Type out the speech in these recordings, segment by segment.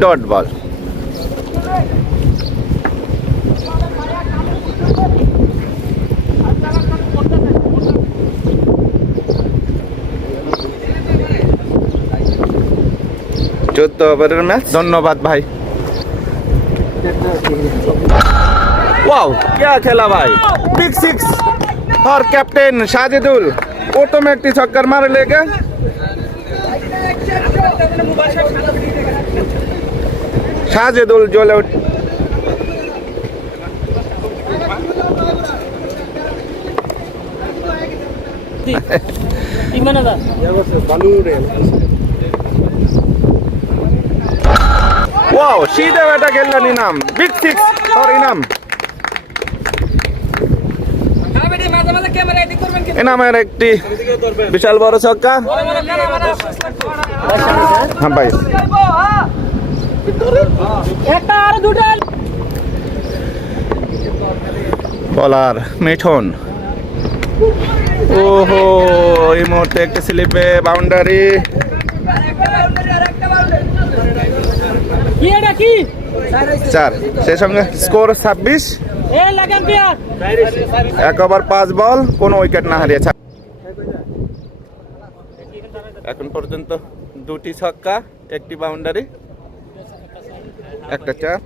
Dot ball. चौदह over match. धन्यवाद भाई। वाओ क्या खेला भाई, बिग सिक्स और कैप्टन साजिदुल ऑटोमेटिक छक्कर मार लेके साजिदुल जोले उठ। वाओ सीधे बेटा खेलन इनाम, बिग सिक्स और इनाम। इनामेर एक विशाल बड़ छक्का। हाँ भाई বলার মিঠুন। ওহো এই মুহূর্তে একটা স্লিপে বাউন্ডারি। চার, সেই সঙ্গে স্কোর 26। এক ওভার 5 বল, কোনো উইকেট না হারিয়ে। এখন পর্যন্ত 2টি ছক্কা, 1টি বাউন্ডারি, একটা চার।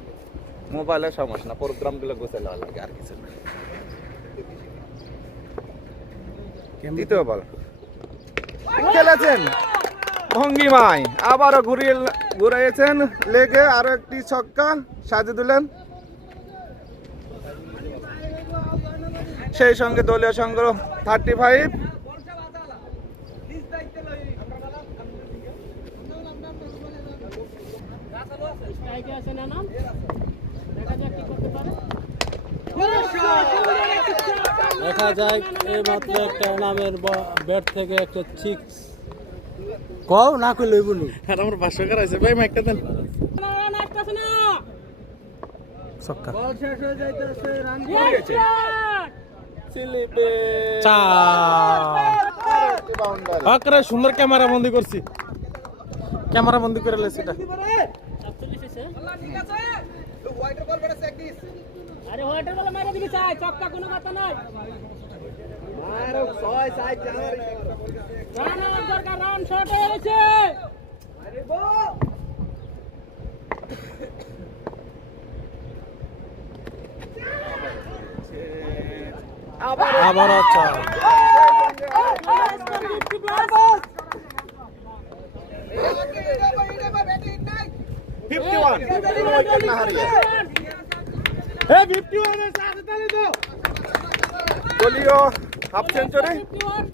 মোবাইলের সমস্যা না, প্রোগ্রামগুলো গোছালে লাগে আর কিছু না। দ্বিতীয় বল খেলেছেন ভঙ্গিমায়, আবারও ঘুরিয়েছেন লেগে, আরো একটি ছক্কা সাজিদুলেন। সেই সঙ্গে দলীয় সংগ্রহ 35। দেখা যায় এই মাত্র একটা নামের ব্যাট থেকে একটা সিক্স কও না কই লইব নি। আর আমার 500 করাইছে ভাই, মাইকটা দেন। ছক্কা বল শেষ হয়ে যাইতেছে, রান গেছে স্লিপে চার। আকরে সুন্দর ক্যামেরা বন্দি করছি, ক্যামেরা বন্দি করে লেছি এটা। আরে হোয়াইটার বল মাইরা দিবি, চাই চক্কা কোনো কথা নাই। মারো 6 সাইড যাওয়ার রান আমার দরকার, রান শর্ট হয়ে গেছে। আরে গো আবার আচ্ছা 51 কোনো উইকেট না হারিয়ে। 51 এর সাথে তালি দাও। দলীয় হাফ সেঞ্চুরি। 51